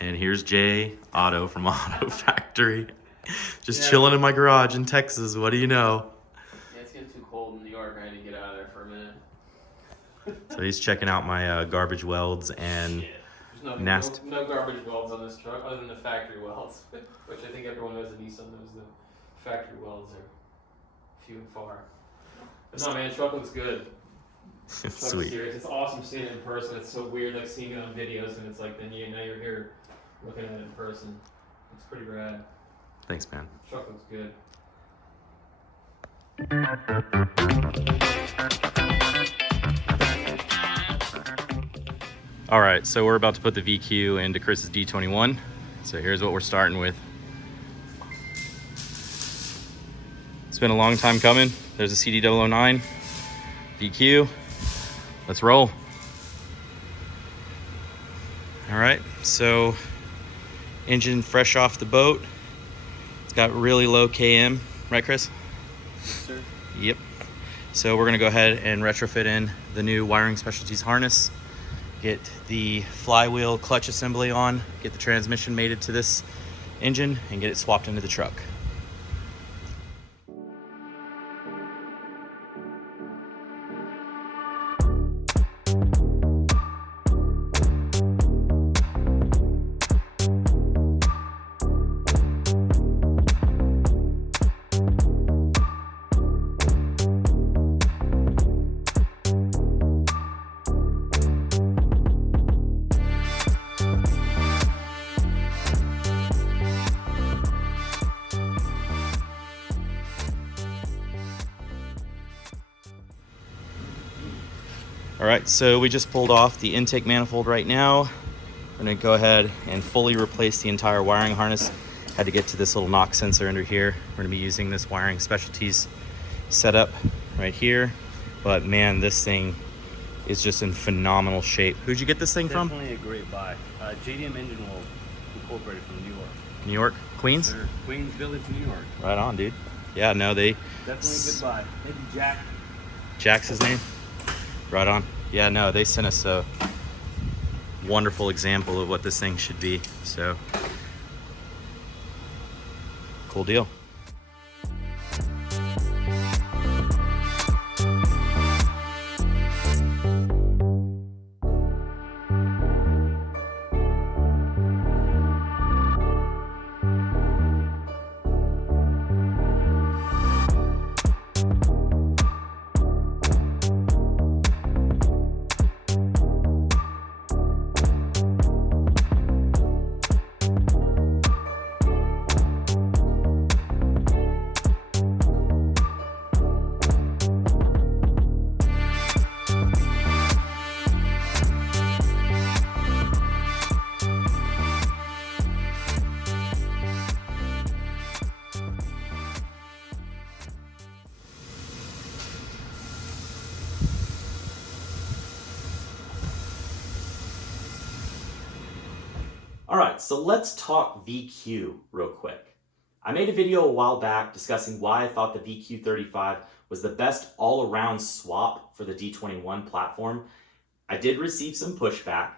And here's Jay, Otto from Otto Factory. Just chilling in my garage in Texas. What do you know? Yeah, it's getting too cold in New York. I had to get out of there for a minute. So he's checking out my garbage welds and There's no garbage welds on this truck other than the factory welds, which I think everyone knows in Nissan knows the factory welds are few and far. But no, man, truck looks good. Sweet. Serious. It's awesome seeing it in person. It's so weird like seeing it on videos and it's like then now you're here looking at it in person. It's pretty rad. Thanks, man. Truck looks good. All right, so we're about to put the VQ into Chris's D21. So here's what we're starting with. It's been a long time coming. There's a CD009 VQ. Let's roll. All right, so engine fresh off the boat. It's got really low KM, right, Chris? Yes, sir. Yep. So we're gonna go ahead and retrofit in the new Wiring Specialties harness, get the flywheel clutch assembly on, get the transmission mated to this engine, and get it swapped into the truck. All right, so we just pulled off the intake manifold right now. We're gonna go ahead and fully replace the entire wiring harness. Had to get to this little knock sensor under here. We're gonna be using this Wiring Specialties setup right here. But man, this thing is just in phenomenal shape. Who'd you get this thing from? Definitely a great buy. JDM Engine Wool, incorporated from New York. New York, Queens? Sir, Queens Village, New York. Right on, dude. Yeah, no, they... Definitely a good buy. Maybe Jack. Jack's his name? Right on. Yeah, no, they sent us a wonderful example of what this thing should be. So, cool deal. All right, so let's talk VQ real quick. I made a video a while back discussing why I thought the VQ35 was the best all-around swap for the D21 platform. I did receive some pushback,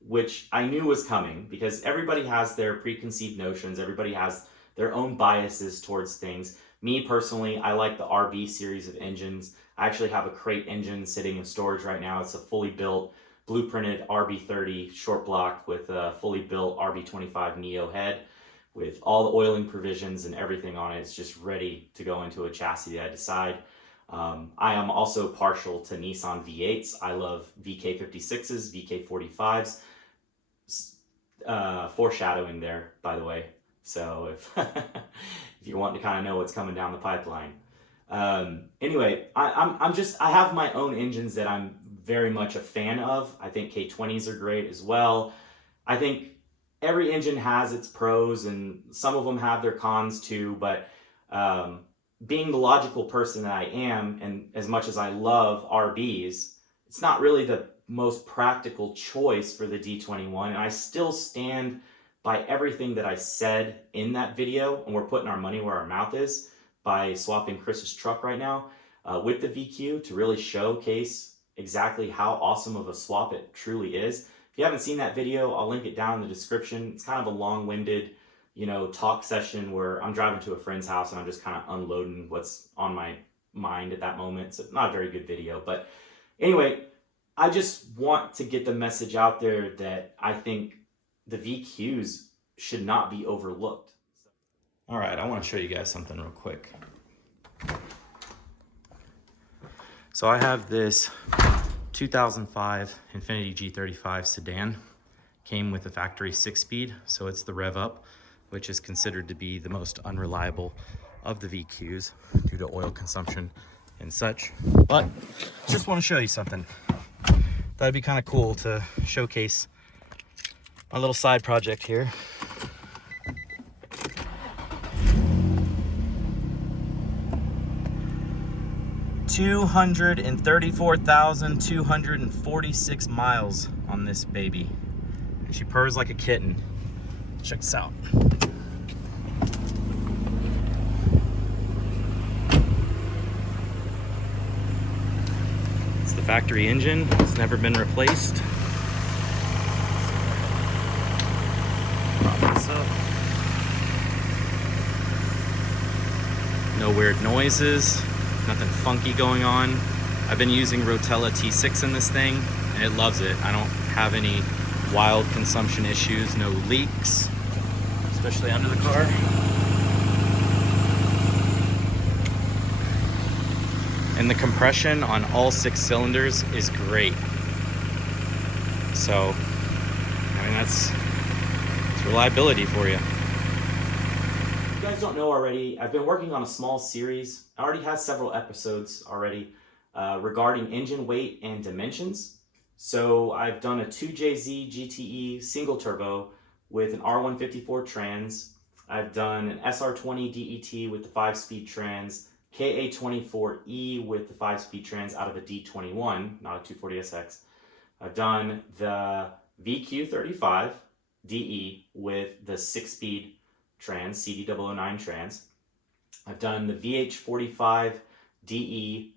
which I knew was coming because everybody has their preconceived notions, everybody has their own biases towards things. Me personally, I like the RB series of engines. I actually have a crate engine sitting in storage right now. It's a fully built blueprinted RB30 short block with a fully built RB25 Neo head with all the oiling provisions and everything on it. It's just ready to go into a chassis that I decide. I am also partial to Nissan V8s. I love VK56s, VK45s. Foreshadowing there, by the way. So if, if you want to kind of know what's coming down the pipeline. Anyway, I have my own engines that I'm very much a fan of. I think K20s are great as well. I think every engine has its pros and some of them have their cons too, but being the logical person that I am, and as much as I love RBs, it's not really the most practical choice for the D21, and I still stand by everything that I said in that video, and we're putting our money where our mouth is by swapping Chris's truck right now with the VQ to really showcase exactly how awesome of a swap it truly is. If you haven't seen that video, I'll link it down in the description. It's kind of a long-winded, you know, talk session where I'm driving to a friend's house and I'm just kind of unloading what's on my mind at that moment. So not a very good video, but anyway, I just want to get the message out there that I think the VQs should not be overlooked. All right, I want to show you guys something real quick. So I have this 2005 Infiniti G35 sedan. Came with a factory 6-speed, so it's the rev up, which is considered to be the most unreliable of the VQs due to oil consumption and such. But just want to show you something. That'd be kind of cool to showcase my little side project here. $234,246 miles on this baby. And she purrs like a kitten. Check this out. It's the factory engine. It's never been replaced. Prop this up. No weird noises. Nothing funky going on. I've been using Rotella T6 in this thing and it loves it. I don't have any wild consumption issues, no leaks, especially under the car. And the compression on all 6 cylinders is great. So, I mean, that's reliability for you. If you guys don't know already, I've been working on a small series. I already have several episodes already regarding engine weight and dimensions. So I've done a 2JZ GTE single turbo with an R154 trans. I've done an SR20 DET with the 5-speed trans, KA24E with the 5-speed trans out of a D21, not a 240SX. I've done the VQ35DE with the 6-speed trans, CD009 trans. I've done the VH45DE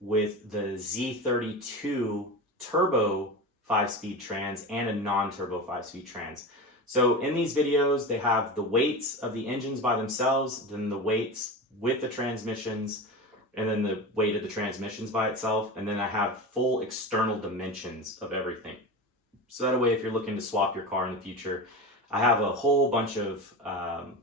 with the Z32 turbo 5-speed trans and a non-turbo 5-speed trans. So in these videos, they have the weights of the engines by themselves, then the weights with the transmissions, and then the weight of the transmissions by itself, and then I have full external dimensions of everything. So that way, if you're looking to swap your car in the future, I have a whole bunch of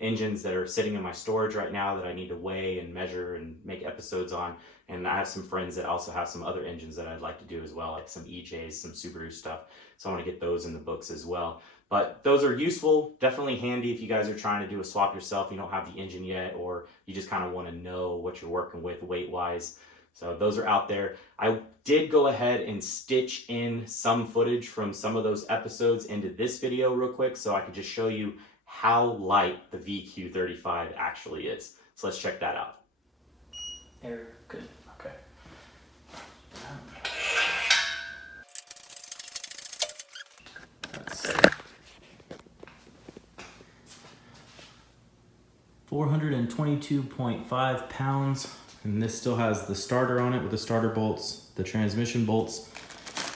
engines that are sitting in my storage right now that I need to weigh and measure and make episodes on. And I have some friends that also have some other engines that I'd like to do as well, like some EJs, some Subaru stuff. So I want to get those in the books as well. But those are useful, definitely handy if you guys are trying to do a swap yourself, you don't have the engine yet, or you just kind of want to know what you're working with weight-wise. So those are out there. I did go ahead and stitch in some footage from some of those episodes into this video real quick so I could just show you how light the VQ35 actually is. So let's check that out. Air, good, okay. Let's see. 422.5 pounds. And this still has the starter on it with the starter bolts. The transmission bolts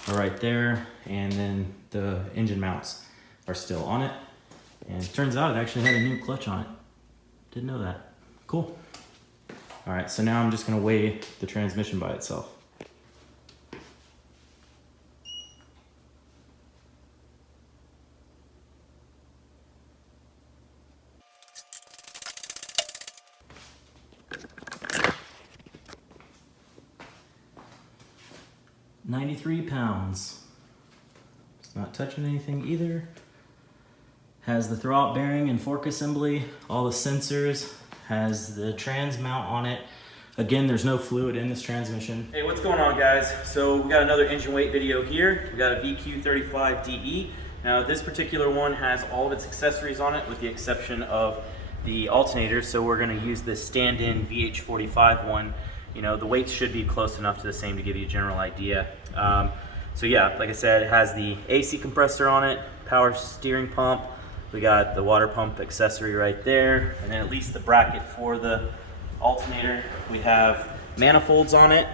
are right there. And then the engine mounts are still on it. And it turns out it actually had a new clutch on it. Didn't know that. Cool. All right, so now I'm just gonna weigh the transmission by itself. £93. It's not touching anything either. Has the throwout bearing and fork assembly, all the sensors, has the trans mount on it. Again, there's no fluid in this transmission. Hey, what's going on, guys? So we got another engine weight video here. We got a VQ35DE. Now this particular one has all of its accessories on it with the exception of the alternator. So we're gonna use this stand-in VH45 one. You know, the weights should be close enough to the same to give you a general idea. So yeah, like I said, it has the AC compressor on it, power steering pump. We got the water pump accessory right there, and then at least the bracket for the alternator. We have manifolds on it,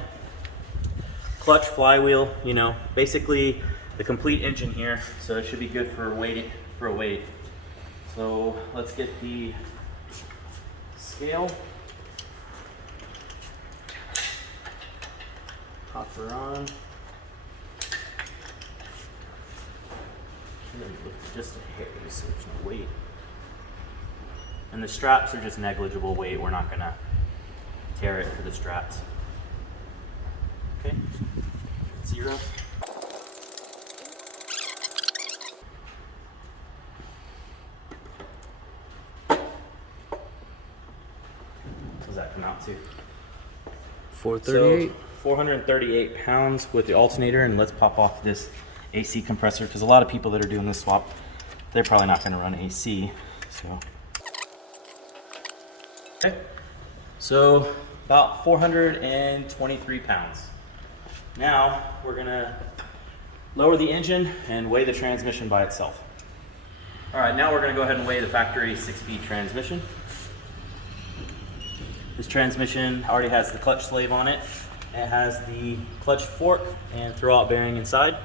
clutch, flywheel, you know, basically the complete engine here, so it should be good for a weight. So let's get the scale. Hopper on. Just a hair, so there's no weight. And the straps are just negligible weight. We're not gonna tear it for the straps. Okay, 0. What does that come out to? 438. So 438 pounds with the alternator, and let's pop off this AC compressor because a lot of people that are doing this swap, they're probably not going to run AC. So about 423 pounds. Now we're going to lower the engine and weigh the transmission by itself. All right, now we're going to go ahead and weigh the factory 6-speed transmission. This transmission already has the clutch slave on it. It has the clutch fork and throwout bearing inside.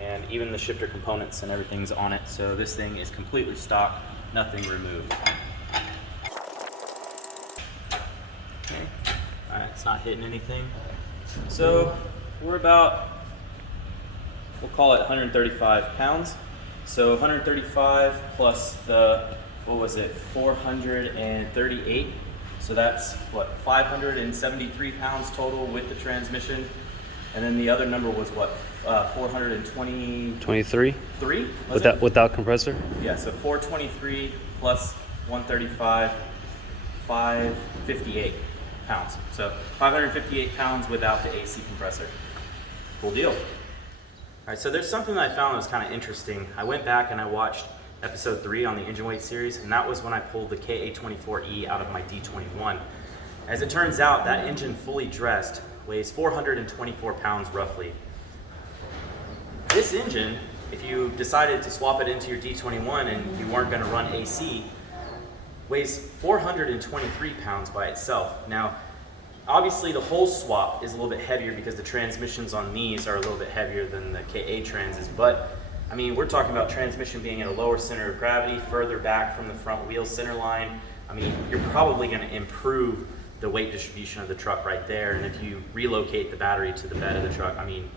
And even the shifter components and everything's on it. So this thing is completely stock, nothing removed. Okay, all right, it's not hitting anything. So we're about, we'll call it 135 pounds. So 135 plus the, what was it, 438. So that's what, 573 pounds total with the transmission. And then the other number was what, 23 without compressor. Yeah, so 423 plus 135, 558 pounds. So 558 pounds without the AC compressor. Cool deal. All right, so there's something that I found that was kind of interesting. I went back and I watched episode 3 on the engine weight series, and that was when I pulled the KA24E out of my D21. As it turns out, that engine fully dressed weighs 424 pounds roughly. This engine, if you decided to swap it into your D21 and you weren't going to run AC, weighs 423 pounds by itself. Now, obviously the whole swap is a little bit heavier because the transmissions on these are a little bit heavier than the KA transes, but I mean, we're talking about transmission being at a lower center of gravity, further back from the front wheel center line. I mean, you're probably going to improve the weight distribution of the truck right there. And if you relocate the battery to the bed of the truck, I mean,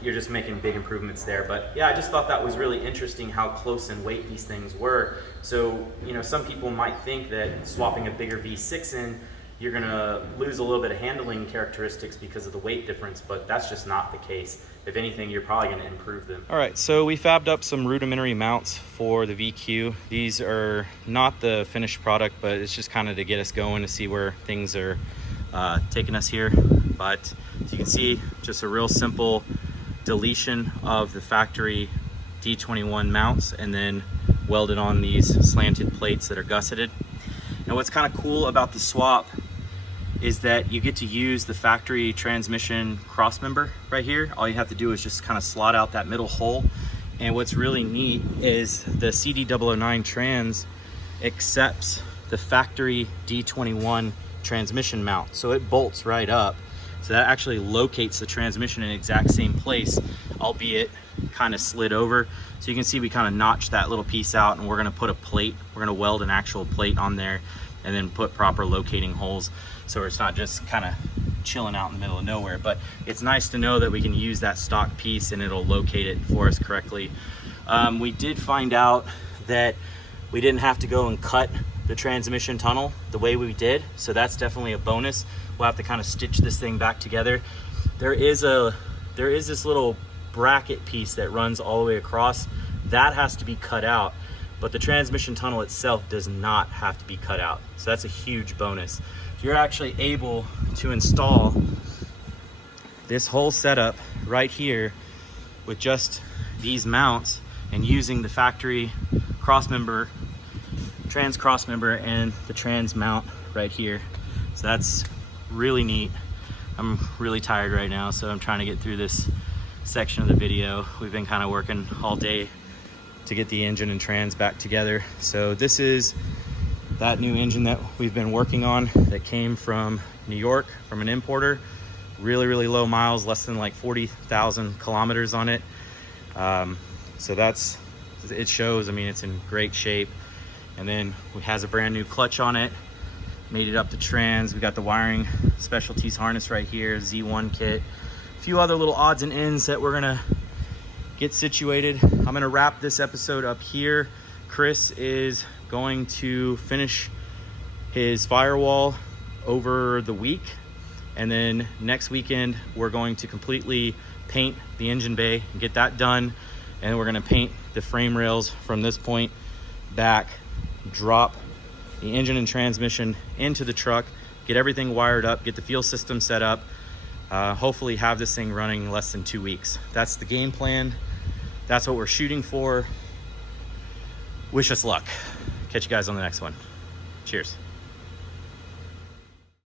you're just making big improvements there. But yeah, I just thought that was really interesting how close in weight these things were. So, you know, some people might think that swapping a bigger V6 in, you're gonna lose a little bit of handling characteristics because of the weight difference, but that's just not the case. If anything, you're probably gonna improve them. All right, so we fabbed up some rudimentary mounts for the VQ. These are not the finished product, but it's just kind of to get us going to see where things are taking us here. But as you can see, just a real simple deletion of the factory D21 mounts and then welded on these slanted plates that are gusseted. Now what's kind of cool about the swap is that you get to use the factory transmission cross member right here. All you have to do is just kind of slot out that middle hole. And what's really neat is the CD009 trans accepts the factory D21 transmission mount. So it bolts right up. So that actually locates the transmission in the exact same place, albeit kind of slid over. So you can see we kind of notched that little piece out, and we're gonna put a plate, we're gonna weld an actual plate on there and then put proper locating holes so it's not just kind of chilling out in the middle of nowhere. But it's nice to know that we can use that stock piece and it'll locate it for us correctly. We did find out that we didn't have to go and cut the transmission tunnel the way we did, so that's definitely a bonus. We'll have to kind of stitch this thing back together. There is this little bracket piece that runs all the way across. That has to be cut out, but the transmission tunnel itself does not have to be cut out. So that's a huge bonus. You're actually able to install this whole setup right here with just these mounts and using the factory cross member, trans cross member, and the trans mount right here. So that's really neat. I'm really tired right now, so I'm trying to get through this section of the video. We've been kind of working all day to get the engine and trans back together. So this is that new engine that we've been working on that came from New York from an importer. really, really low miles, less than like 40,000 kilometers on it. So that's, it shows, I mean, it's in great shape. And then it has a brand new clutch on it, made it up to trans. We got the wiring specialties harness right here, Z1 kit, a few other little odds and ends that we're gonna get situated. I'm gonna wrap this episode up here. Chris is going to finish his firewall over the week, and then next weekend we're going to completely paint the engine bay and get that done, and we're going to paint the frame rails from this point back, drop the engine and transmission into the truck, get everything wired up, get the fuel system set up, hopefully have this thing running less than 2 weeks. That's the game plan. That's what we're shooting for. Wish us luck. Catch you guys on the next one. Cheers.